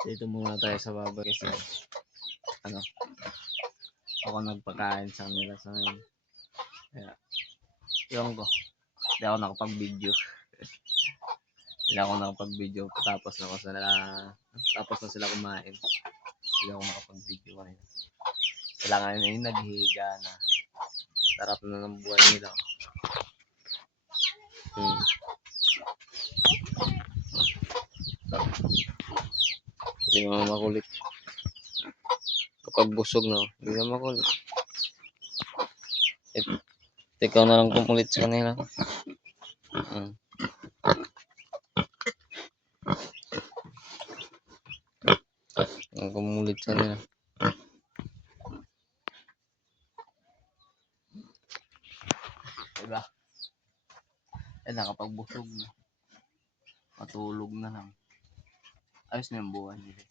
Dito muna tayo sa baba kasi ano, ako nagpakain sa kanila sa ngayon. Kaya, yung ko, hindi ako nakapag-video. Hindi ako nakapag-video tapos na sila kumain. Hindi ako nakapag-video ngayon. Sila ngayon ay naghihiga na. Sarap na ng buhay nila. Hindi naman makulit. Kapag busog na, hindi naman makulit. Ikaw na lang kumulit sa kanila. Ang kumulit sa kanila. Diba? Nakapagbusog na. Matulog na lang. Ayos na yung buhay nila.